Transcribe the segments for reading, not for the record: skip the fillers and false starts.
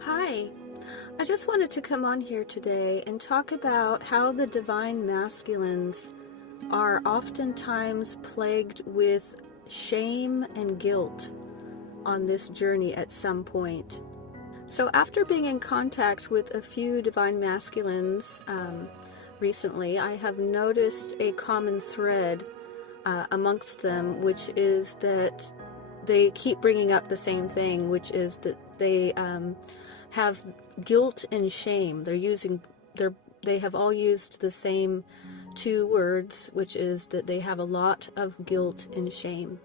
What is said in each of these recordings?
Hi, I just wanted to come on here today and talk about how the divine masculines are oftentimes plagued with shame and guilt on this journey at some point. So after being in contact with a few divine masculines recently, I have noticed a common thread amongst them, which is that they keep bringing up the same thing, which is that they have guilt and shame. They have all used the same two words, which is that they have a lot of guilt and shame.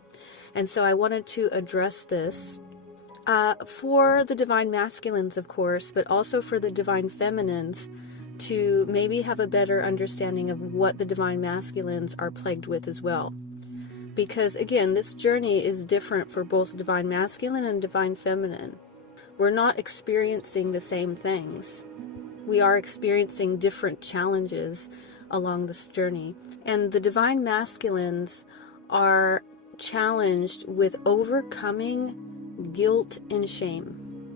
And so I wanted to address this for the divine masculines, of course, but also for the divine feminines, to maybe have a better understanding of what the divine masculines are plagued with as well. Because again, this journey is different for both divine masculine and divine feminine. We're not experiencing the same things. We are experiencing different challenges along this journey. And the divine masculines are challenged with overcoming guilt and shame.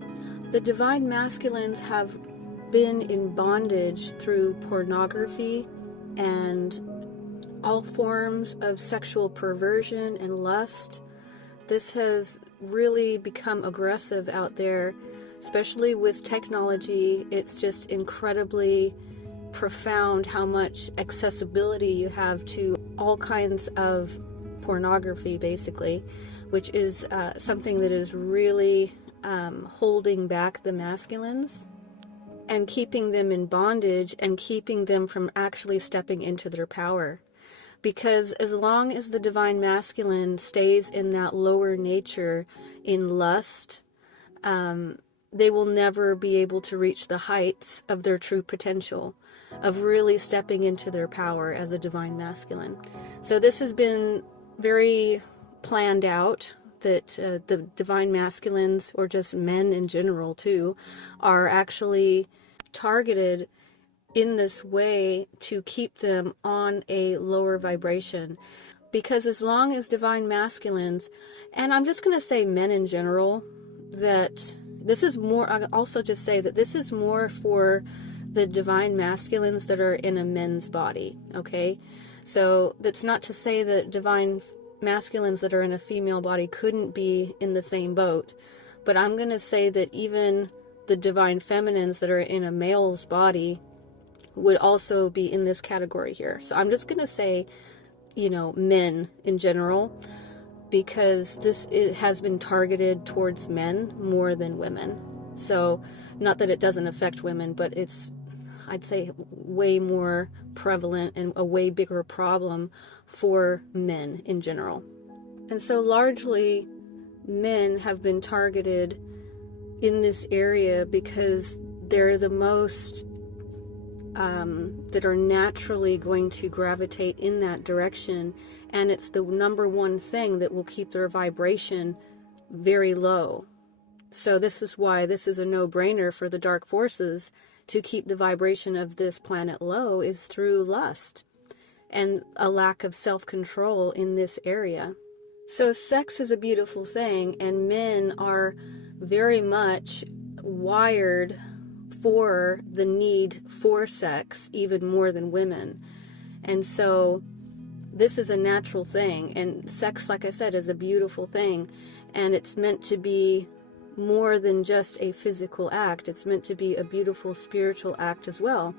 The divine masculines have been in bondage through pornography and all forms of sexual perversion and lust. This has really become aggressive out there, especially with technology. It's just incredibly profound how much accessibility you have to all kinds of pornography, basically, which is something that is really holding back the masculines and keeping them in bondage and keeping them from actually stepping into their power. Because as long as the divine masculine stays in that lower nature in lust, they will never be able to reach the heights of their true potential, of really stepping into their power as a divine masculine. So this has been very planned out, that the divine masculines, or just men in general too, are actually targeted in this way to keep them on a lower vibration. Because as long as divine masculines, and I'm just going to say men in general, that this is more, I'll also just say that this is more for the divine masculines that are in a men's body, okay? So that's not to say that divine masculines that are in a female body couldn't be in the same boat, but I'm going to say that even the divine feminines that are in a male's body would also be in this category here. So I'm just going to say, men in general, because it has been targeted towards men more than women. So not that it doesn't affect women, but it's, I'd say, way more prevalent and a way bigger problem for men in general. And so largely men have been targeted in this area because they're the most that are naturally going to gravitate in that direction, and it's the number one thing that will keep their vibration very low. So this is why this is a no-brainer for the dark forces to keep the vibration of this planet low, is through lust and a lack of self-control in this area. So sex is a beautiful thing, and men are very much wired for the need for sex even more than women. And so this is a natural thing, and sex, like I said, is a beautiful thing, and it's meant to be more than just a physical act. It's meant to be a beautiful spiritual act as well.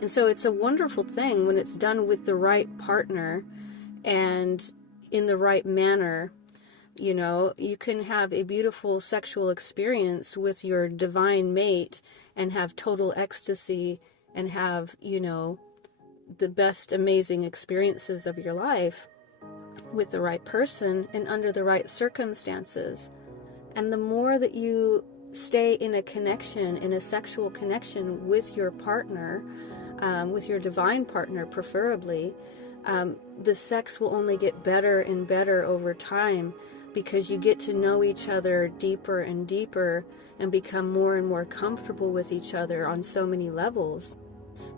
And so it's a wonderful thing when it's done with the right partner and in the right manner. You can have a beautiful sexual experience with your divine mate and have total ecstasy and have, the best amazing experiences of your life with the right person and under the right circumstances. And the more that you stay in a connection, in a sexual connection with your partner, with your divine partner preferably, the sex will only get better and better over time, because you get to know each other deeper and deeper and become more and more comfortable with each other on so many levels.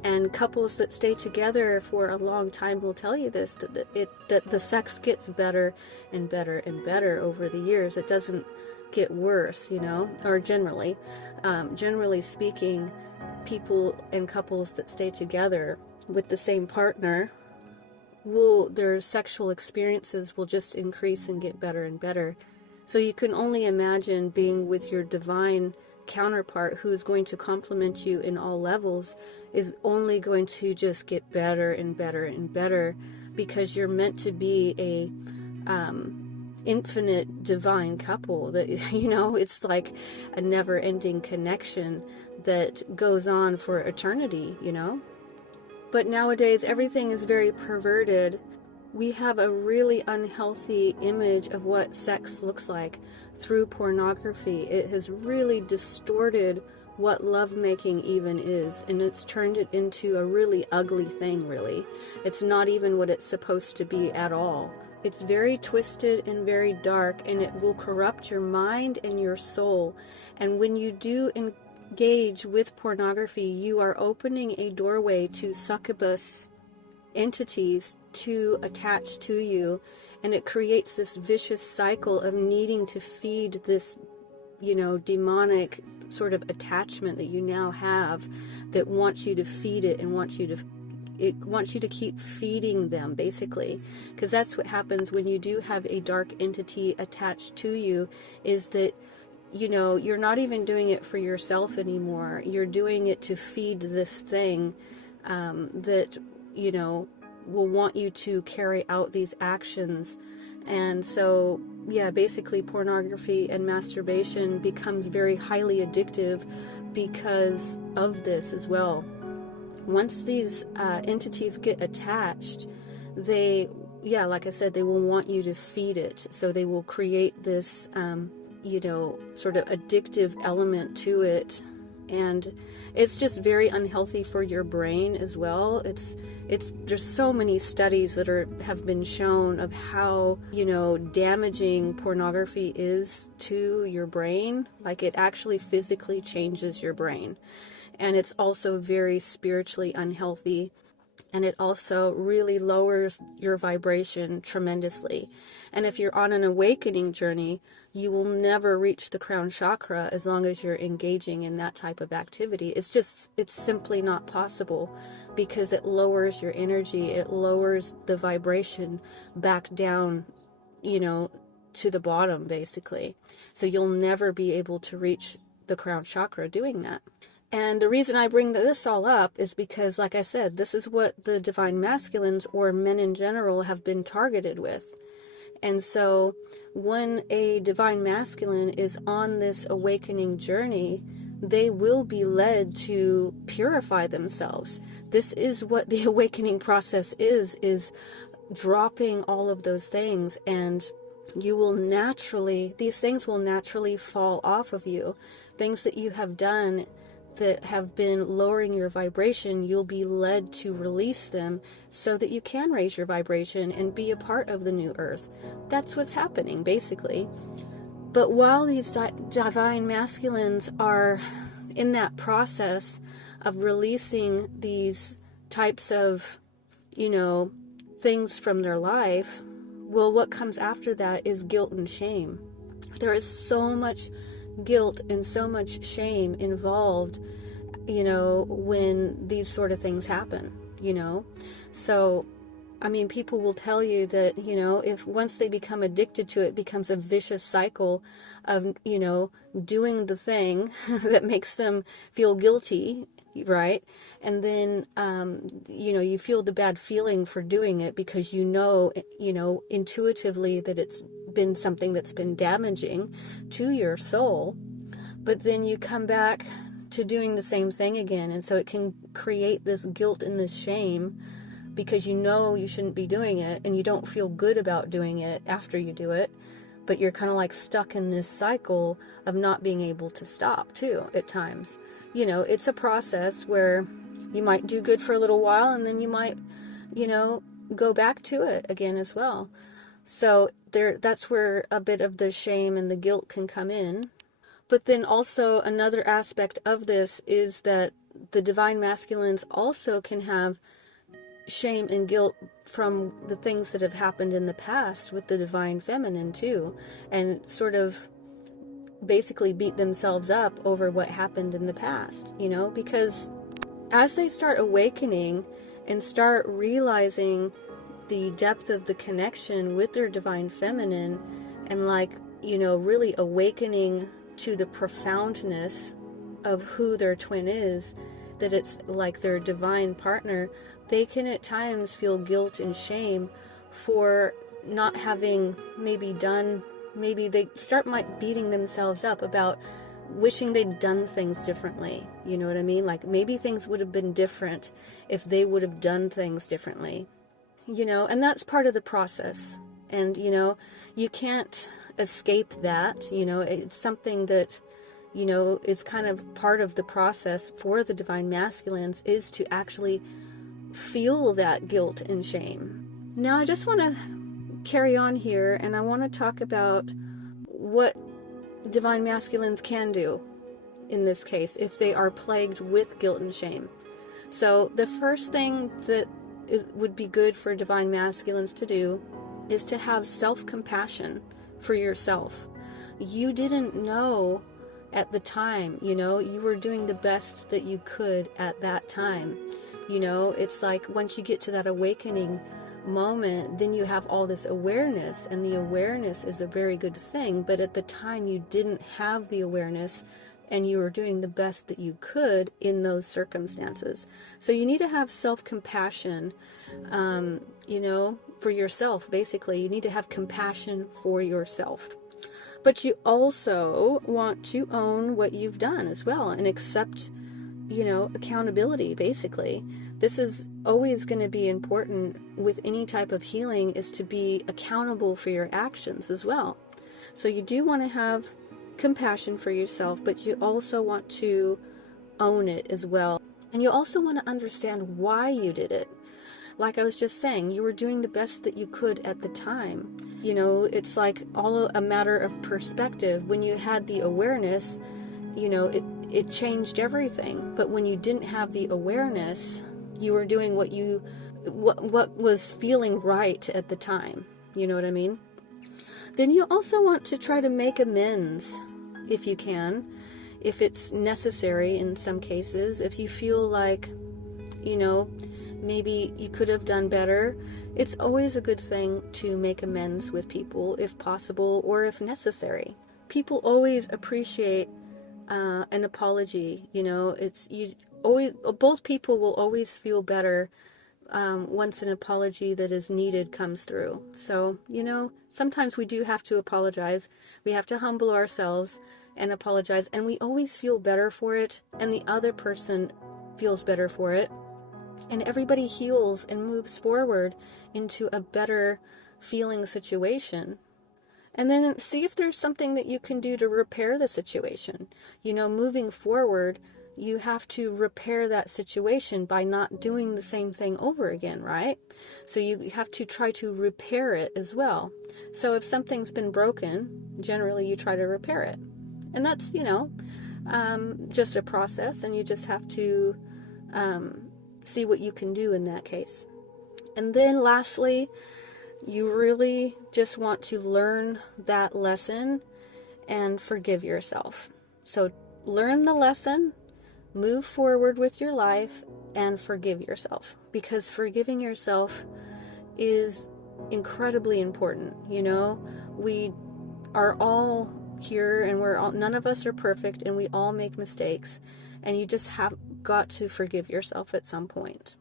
And couples that stay together for a long time will tell you this, that the sex gets better and better and better over the years. It doesn't get worse, you know, or generally speaking, people and couples that stay together with the same partner their sexual experiences will just increase and get better and better. So you can only imagine being with your divine counterpart who is going to complement you in all levels is only going to just get better and better and better, because you're meant to be a infinite divine couple that, you know, it's like a never-ending connection that goes on for eternity, you know. But nowadays everything is very perverted. We have a really unhealthy image of what sex looks like through pornography. It has really distorted what lovemaking even is, and it's turned it into a really ugly thing, really. It's not even what it's supposed to be at all. It's very twisted and very dark, and it will corrupt your mind and your soul. And when you do engage with pornography, you are opening a doorway to succubus entities to attach to you, and it creates this vicious cycle of needing to feed this, you know, demonic sort of attachment that you now have that wants you to feed it and wants you to keep feeding them, basically. Because that's what happens when you do have a dark entity attached to you, is that, you know, you're not even doing it for yourself anymore. You're doing it to feed this thing that, you know, will want you to carry out these actions. And so, yeah, basically pornography and masturbation becomes very highly addictive because of this as well. Once these entities get attached, they, yeah, like I said, they will want you to feed it. So they will create this, you know, sort of addictive element to it. And it's just very unhealthy for your brain as well. There's so many studies that have been shown of how, you know, damaging pornography is to your brain. Like, it actually physically changes your brain. And it's also very spiritually unhealthy. And it also really lowers your vibration tremendously. And if you're on an awakening journey, you will never reach the crown chakra as long as you're engaging in that type of activity. It's simply not possible, because it lowers your energy. It lowers the vibration back down, you know, to the bottom, basically. So you'll never be able to reach the crown chakra doing that. And the reason I bring this all up is because, like I said, this is what the divine masculines, or men in general, have been targeted with. And so when a divine masculine is on this awakening journey, they will be led to purify themselves. This is what the awakening process is dropping all of those things, and these things will naturally fall off of you. Things that you have done that have been lowering your vibration, you'll be led to release them so that you can raise your vibration and be a part of the new earth. That's what's happening, basically. But while these divine masculines are in that process of releasing these types of, you know, things from their life, well, what comes after that is guilt and shame. There is so much guilt and so much shame involved, you know, when these sort of things happen, you know. So, I mean, people will tell you that, you know, if once they become addicted to it, it becomes a vicious cycle of, you know, doing the thing that makes them feel guilty, right? And then, you know, you feel the bad feeling for doing it because you know, intuitively that it's been something that's been damaging to your soul. But then you come back to doing the same thing again. And so it can create this guilt and this shame because you know you shouldn't be doing it, and you don't feel good about doing it after you do it. But you're kind of like stuck in this cycle of not being able to stop too at times. You know, it's a process where you might do good for a little while, and then you might, you know, go back to it again as well. So that's where a bit of the shame and the guilt can come in. But then also another aspect of this is that the divine masculines also can have shame and guilt from the things that have happened in the past with the divine feminine too, and sort of basically beat themselves up over what happened in the past, because as they start awakening and start realizing the depth of the connection with their divine feminine, and really awakening to the profoundness of who their twin is, that it's like their divine partner, they can at times feel guilt and shame for not having maybe they start beating themselves up about wishing they'd done things differently. You know what I mean? Like maybe things would have been different if they would have done things differently. And that's part of the process. And, you can't escape that. It's something that, it's kind of part of the process for the divine masculines, is to actually feel that guilt and shame. Now, I just want to carry on here, and I want to talk about what divine masculines can do in this case if they are plagued with guilt and shame. So the first thing that would be good for divine masculines to do is to have self-compassion for yourself. You didn't know at the time, you were doing the best that you could at that time. It's like once you get to that awakening moment, then you have all this awareness, and the awareness is a very good thing, but at the time you didn't have the awareness, and you were doing the best that you could in those circumstances. So you need to have self-compassion, for yourself. Basically, you need to have compassion for yourself. But you also want to own what you've done as well and accept, accountability, basically. This is always going to be important with any type of healing, is to be accountable for your actions as well. So you do want to have compassion for yourself, but you also want to own it as well. And you also want to understand why you did it. Like I was just saying, you were doing the best that you could at the time. It's like all a matter of perspective. When you had the awareness, it changed everything. But when you didn't have the awareness, you were doing what was feeling right at the time. You know what I mean? Then you also want to try to make amends if you can, if it's necessary in some cases. If you feel like, maybe you could have done better, it's always a good thing to make amends with people if possible or if necessary. People always appreciate an apology. Both people will always feel better once an apology that is needed comes through. So, sometimes we do have to apologize. We have to humble ourselves and apologize, and we always feel better for it, and the other person feels better for it, and everybody heals and moves forward into a better feeling situation. And then see if there's something that you can do to repair the situation. Moving forward, you have to repair that situation by not doing the same thing over again, right? So you have to try to repair it as well. So if something's been broken, generally you try to repair it. And that's, just a process, and you just have to see what you can do in that case. And then lastly, you really just want to learn that lesson and forgive yourself. So learn the lesson, move forward with your life, and forgive yourself, because forgiving yourself is incredibly important. We are all here, and none of us are perfect, and we all make mistakes, and you just have got to forgive yourself at some point.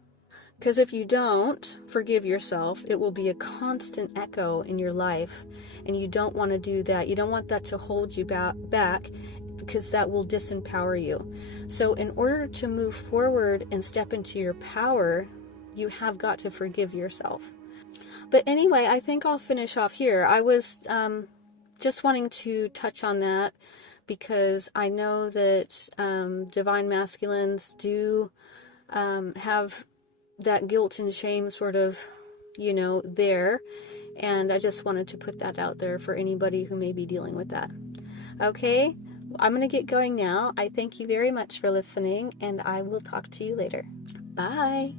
Because if you don't forgive yourself, it will be a constant echo in your life, and you don't want to do that. You don't want that to hold you back, because that will disempower you. So in order to move forward and step into your power, you have got to forgive yourself. But anyway, I think I'll finish off here. I was just wanting to touch on that, because I know that divine masculines do have that guilt and shame sort of, there. And I just wanted to put that out there for anybody who may be dealing with that. Okay, I'm going to get going now. I thank you very much for listening, and I will talk to you later. Bye.